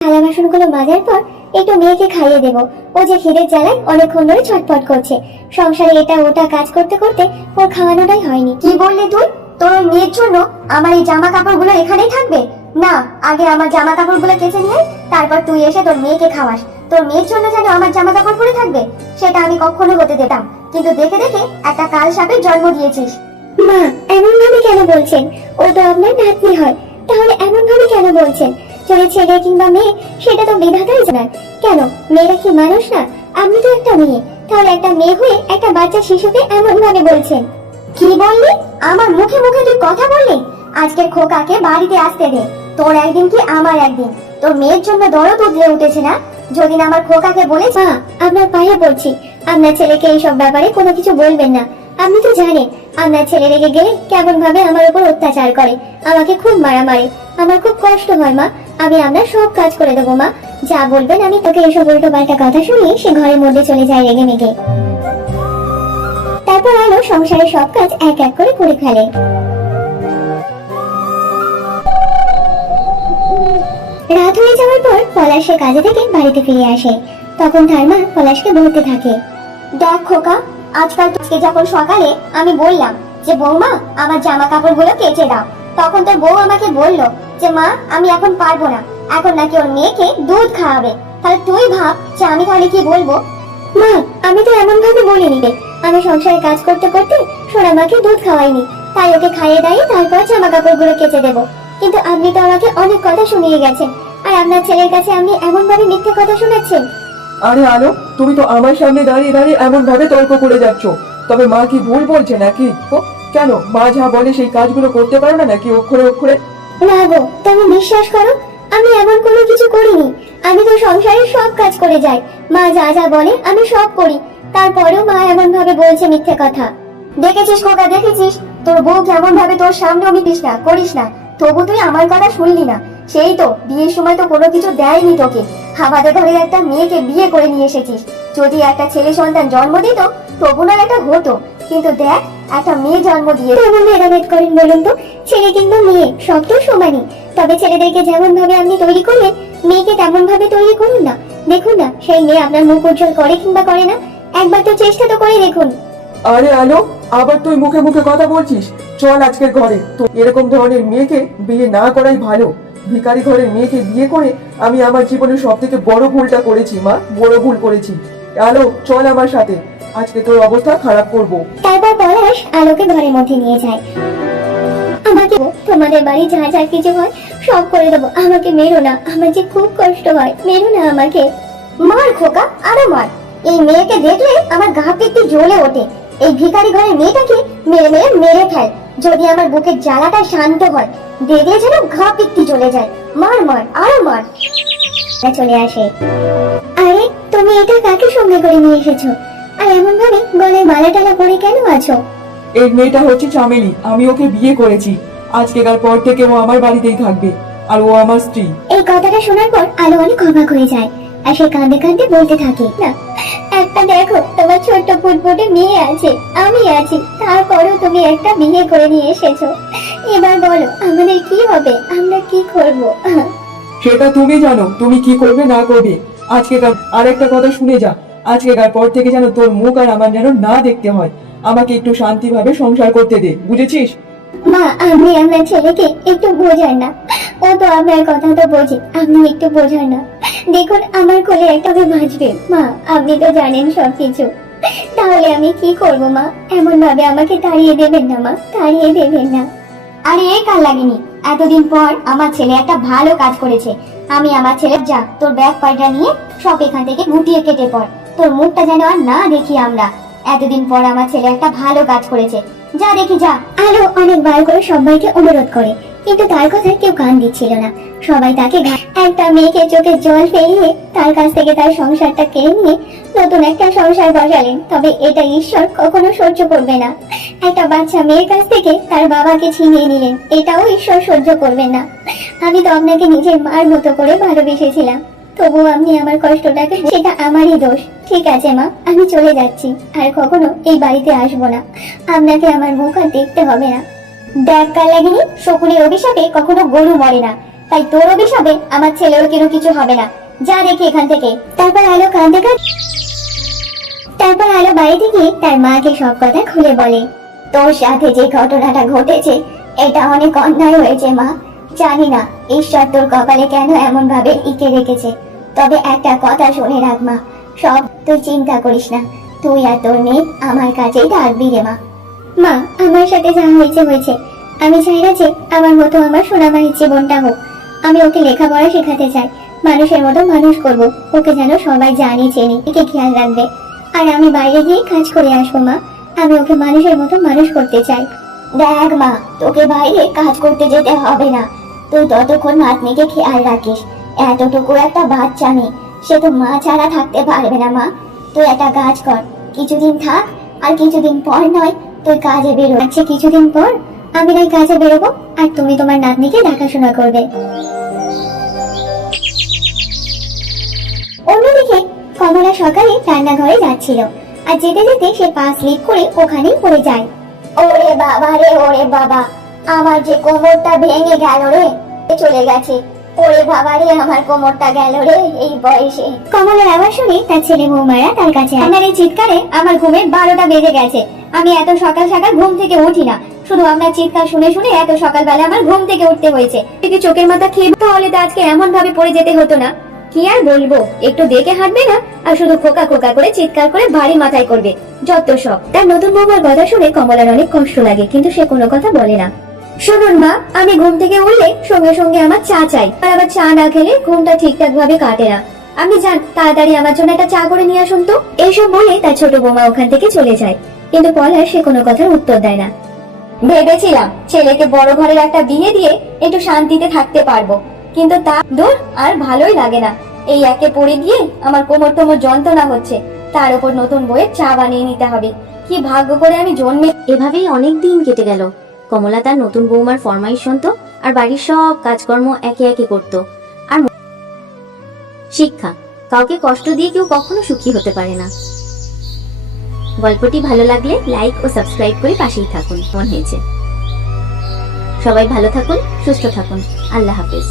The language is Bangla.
থালা বাসনগুলো মাজার পর একটু মেয়েকে খাইয়ে দেব। ও যে খিদের জ্বালায় অনেকক্ষণ ধরে ছটফট করছে। সংসারে এটা ওটা কাজ করতে করতে ওর খাওয়ানোটাই হয়নি। কি বললি তুই? তোর মেয়ের জন্য আমার এই জামা কাপড়গুলো এখানেই থাকবে? না, আগে আমার জামা কাপড়গুলো কেচে নিয়ে তারপর তুই এসে তোর মেয়েকে খাওয়াস। তোর মেয়ের জন্য যেন আমার জামা কাপড় পরে থাকবে সেটা আমি কখনো হতে দিতাম, কিন্তু দেখে দেখে একটা কাল সাপের জন্ম দিয়েছিস। মা, এমন ভাবে কেন বলছেন? ও তো আপনার নাতনি হয়, তাহলে এমন ভাবে কেন বলছেন? যদি ছেলে কিংবা মেয়ে সেটা তো বিধাতাই জানান। কেন, মেয়েরা কি মানুষ না? আপনি তো একটা মেয়ে, তাহলে একটা মেয়ে হয়ে একটা বাচ্চা শিশুকে এমন ভাবে বলছেন? কি বললি? আমার মুখে মুখে তুই কথা বললি? আজকের খোকাকে বাড়িতে আসতে দে, তোর একদিন কি আমার একদিন। তোর মেয়ের জন্য দরদ উঠলে উঠেছে না? যদি না আমার খোকাকে বলেছ। মা, আপনার পায়ে পড়ছি, আপনার ছেলেকে এইসব ব্যাপারে কোনো কিছু বলবেন না। আপনি তো জানেন আপনার ছেলে রেগে গেলে কেমন ভাবে আমার উপর অত্যাচার করে, আমাকে খুব মারে। আমার খুব কষ্ট হয় মা। আমি আপনার সব কাজ করে দেবো মা, যা বলবেন। আমি তোকে এসব উল্টো পাল্টা কথা শুনিয়ে সে ঘরের মধ্যে চলে যায় রেগে মেগে। তারপর আলো সংসারের সব কাজ এক এক করে করে ফেলে। রাত হয়ে যাওয়ার পর পলাশ সে কাজে থেকে বাড়িতে ফিরে আসে। তখন তার মা পলাশকে বলতে থাকে, দেখ খোকা, আজকাল তোকে যখন সকালে আমি বললাম যে বৌমা আমার জামা কাপড়গুলো কেচে দাও, তখন তোর বউ আমাকে বলল যে মা আমি এখন পারবো না, এখন নাকি ওর মেয়েকে দুধ খাওয়াবে। তাহলে তুই ভাব যে আমি তাহলে কি বলবো। মা, আমি তো এমন ভাবে বলিনি রে। আমি সংসারে কাজ করতে করতে সোনা মাকে দুধ খাওয়াইনি, তাই ওকে খাইয়ে দাইয়ে তারপর জামা কাপড়গুলো কেচে দেবো। কিন্তু আপনি তো আমাকে অনেক কথা শুনিয়ে গেছেন, আর আপনার ছেলের কাছে আপনি এমন ভাবে মিথ্যে কথা শোনাচ্ছেন। আরে আলো, তুমি তো আমার সামনে দাঁড়িয়ে দাঁড়িয়ে এমন ভাবে তর্ক করে যাচ্ছ। তবে মা কি ভুল বলছে নাকি? কেন, মা যা বলে সেই কাজগুলো করতে পারো না নাকি অক্ষরে অক্ষরে? না গো, তুমি বিশ্বাস করো, আমি এমন কোনো কিছু করিনি। আমি তো সংসারের সব কাজ করে যাই, মা যা যা বলে আমি সব করি। তারপরেও মা এমন ভাবে বলছে মিথ্যে কথা। দেখেছিস খোকা, দেখেছিস তোর বউ কেমন ভাবে তোর সামনে মিথিস না করিস না, তবু তুই আমার কথা শুনলি না। সেই তো বিয়ের সময় তো কোনো কিছু দেয়নি তোকে, হাবাতে ধরে একটা মেয়েকে বিয়ে করে নিয়ে এসেছিস। যদি একটা ছেলে সন্তান জন্ম দিত তবু না এটা হতো, কিন্তু দেখ একটা মেয়ে জন্ম দিয়ে কেমন ভেদাভেদ করেন বলুন তো? ছেলে কিংবা মেয়ে সব তো সমানই, তবে ছেলেদেরকে যেমন ভাবে আপনি তৈরি করলেন মেয়েকে তেমন ভাবে তৈরি করুন না। দেখুন না সেই মেয়ে আপনার মুখ উজ্জ্বল করে কিংবা করে না, একবার তো চেষ্টা তো করে দেখুন। আরে আলো, আবার তুই মুখে মুখে কথা বলছিস? চল আজকের ঘরে। তো এরকম ধরনের মেয়েকে বিয়ে না করাই ভালো। ভিখারি ঘরের মেয়েকে বিয়ে করে আমি আমার জীবনের সব থেকে বড় ভুলটা করেছি মা, বড় ভুল করেছি। আলো চল আমার সাথে, আজকে তোর অবস্থা খারাপ করবো। তারপর পলাশ আলোকে ঘরের মধ্যে নিয়ে যায়। আমাকে তোমাদের বাড়ি যা যা কিছু হয় সব করে দেবো, আমাকে মেরো না, আমার যে খুব কষ্ট হয়, মেরো না আমাকে। মার খোকা, আরো মার। এই মেয়েকে দেখলে আমার গা পিত্তি জ্বলে ওঠে। এই ভিখারি ঘরের মেয়েটাকে মেরে মেরে মেরে ফেল, যদি আমার বুকের জ্বালাটা শান্ত হয়। দেখলে যেন গা পিত্তি চলে যায়। মার মার, আরো মার। চলে আসে। আরে তুমি এটা কাকে সঙ্গে করে নিয়ে এসেছো? আর এমন ভাবে গলায় মালা টালা পরে কেন আছো? এই মেয়েটা হচ্ছে চামেলি, আমি ওকে বিয়ে করেছি। আজকেকার পর থেকে ও আমার বাড়িতেই থাকবে, আর ও আমার স্ত্রী। এই কথাটা শোনার পর আলো অনেক অবাক হয়ে যায়, আর সে কাঁদে কাঁদে বলতে থাকে, না একটা দেখো তোমার ছোট্ট ফুটফুটে মেয়ে আছে, আমি আছি, তারপরেও তুমি একটা বিয়ে করে নিয়ে এসেছো। এবার বলো আমাদের কি হবে, আমরা কি করব? সেটা তুমি জানো, তুমি কি করবে না করবে। আজকেকার আরেকটা কথা শুনে যা, আজকেকার পর থেকে যেন তোর মুখ আর আমার যেন না দেখতে হয়। আমাকে একটু শান্তিভাবে সংসার করতে দে, বুঝেছিস? মা, আপনি আপনার ছেলেকে একটু বোঝান না, ও তো আপনার কথা তো বোঝে, আপনি একটু বোঝান না। দেখুন আমার কোলে একটা বাঁচবে মা, আপনি তো জানেন সবকিছু। তাহলে আমি কি করব মা? এমন ভাবে আমাকে তাড়িয়ে দেবেন না মা, তাড়িয়ে দেবেন না। আরে এই কাল লাগেনি, এতদিন পর আমার ছেলে একটা ভালো কাজ করেছে। আমি আমার ছেলে, যা তোর ব্যাগ পায়টা নিয়ে সব এখান থেকে গুটিয়ে কেটে পড়, তোর মুখটা যেন আর না দেখি আমরা। এতদিন পর আমার ছেলে একটা ভালো কাজ করেছে, যা দেখি যা। আলো অনেকবার করে সবাইকে অনুরোধ করে, কিন্তু তার কথায় কেউ কান দিচ্ছিল না। সবাই তাকে একটা মেয়েকে চোখে জল ফেলিয়ে তার কাছ থেকে তার সংসারটা কেড়ে নিয়ে নতুন একটা সংসার বসালেন, তবে এটা ঈশ্বর কখনো সহ্য করবে না। একটা বাচ্চা মেয়ের কাছ থেকে তার বাবাকে ছিনিয়ে নিলেন, এটাও ঈশ্বর সহ্য করবে না। আমি তো আপনাকে নিজের মার মতো করে ভালোবেসেছিলাম, তবু আপনি আমার কষ্টটাকে, সেটা আমারই দোষ। ঠিক আছে মা, আমি চলে যাচ্ছি, আর কখনো এই বাড়িতে আসবো না, আপনাকে আমার মুখ আর দেখতে হবে না। দেখ কাল লাগেনি, শকুনের অভিশাপে কখনো গরু মরে না। তাই তোর অভিশাপে আমার ছেলেরও কিছু হবে না। যা দেখি এখান থেকে। তারপর আলো বাড়িতে গিয়ে তার মাকে সব কথা খুলে বলে। তোর সাথে যে ঘটনাটা ঘটেছে এটা অনেক অন্যায় হয়েছে মা। জানি না ঈশ্বর তোর কপালে কেন এমন ভাবে লিখে রেখেছে, তবে একটা কথা শুনে রাখ মা, সব তুই চিন্তা করিস না, তুই আর তোর মেয়ে আমার কাছেই থাকবি রে মা। মা, আমার সাথে যা হয়েছে হয়েছে, আমি চাই না যে আমার মতো আমার সোনামায়ের জীবনটা হোক। আমি ওকে লেখাপড়া শেখাতে চাই, মানুষের মতো মানুষ করব, ওকে যেন সবাই জানে চেনে, একে খেয়াল রাখবে। আর আমি বাইরে গিয়ে কাজ করে আসবো মা, আমি ওকে মানুষের মতো মানুষ করতে চাই। দেখ মা, তোকে বাইরে কাজ করতে যেতে হবে না, তুই ততক্ষণ নাতনিকে খেয়াল রাখিস। এতটুকু একটা বাচ্চা মেয়ে, সে তো মা ছাড়া থাকতে পারবে না মা। তুই একটা কাজ কর, কিছুদিন থাক, আর কিছুদিন পর নয় তুই কাজে বেরো। আচ্ছা, কিছুদিন পর আমি নয় কাজে বেরোবো, আর তুমি তোমার নাতনিকে দেখাশোনা করবে। অন্যদিকে কমলা সকালে রান্নাঘরে যাচ্ছিল, আর যেতে যেতে সে পা স্লিপ করে ওখানেই পড়ে যায়। ওরে বাবা রে, ওরে বাবা, আমার যে কোমরটা ভেঙে গেল রে, চলে গেছে। ওরে বাবা রে, আমার কোমরটা গেল রে এই বয়সে। কমলার আওয়াজ শুনে তার ছেলে বৌমারা তার কাছে। আমার এই চিৎকারে আমার ঘুমের 12টা বেজে গেছে। আমি এত সকাল সকাল ঘুম থেকে উঠি না, শুধু আপনার চিৎকার শুনে শুনে এত সকালবেলা আমার ঘুম থেকে উঠতে হয়েছে। যদি চোখের মাথা খেয়ে তাহলে তো আজকে এমন ভাবে পড়ে যেতে হতো না। কি আর বলবো, একটু দেখে হাঁটবে না, আর শুধু খোকা খোকা করে চিৎকার করে ভারী মাথায় করবে, যত সব। তার নতুন বৌমার কথা শুনে কমলার অনেক কষ্ট লাগে, কিন্তু সে কোনো কথা বলে না। শুনুন মা, আমি ঘুম থেকে উঠলে সঙ্গে সঙ্গে আমার চা চাই, আর আবার চা না খেলে ঘুমটা ঠিকঠাক ভাবে কাটে না। আপনি যান, তাড়াতাড়ি আমার জন্য একটা চা করে নিয়ে আসুন তো। এইসব বলে তার ছোট বৌমা ওখান থেকে চলে যায়, কিন্তু পলাশ সে কোনো কথার উত্তর দেয় না। ভেবেছিলাম ছেলেকে বড় ঘরের একটা বিয়ে দিয়ে একটু শান্তিতে থাকতে পারবো, কিন্তু তা দূর, আর ভালোই লাগে না। এই একে পড়ে গিয়ে আমার কোমর টোমর যন্ত্রণা হচ্ছে, তার উপর নতুন বইয়ের চা বানিয়ে নিতে হবে। কি ভাগ্য করে আমি জন্মে। এভাবেই অনেক দিন কেটে গেল। কমলা তার নতুন বৌমার ফরমাইশ শুনত, আর বাড়ির সব কাজকর্ম একে একে করত। আর শিক্ষা, কাউকে কষ্ট দিয়ে কেউ কখনো সুখী হতে পারে না। গল্পটি ভালো লাগলে লাইক ও সাবস্ক্রাইব করে পাশেই থাকুন। মনে হয়েছে সবাই ভালো থাকুন, সুস্থ থাকুন। আল্লাহ হাফেজ।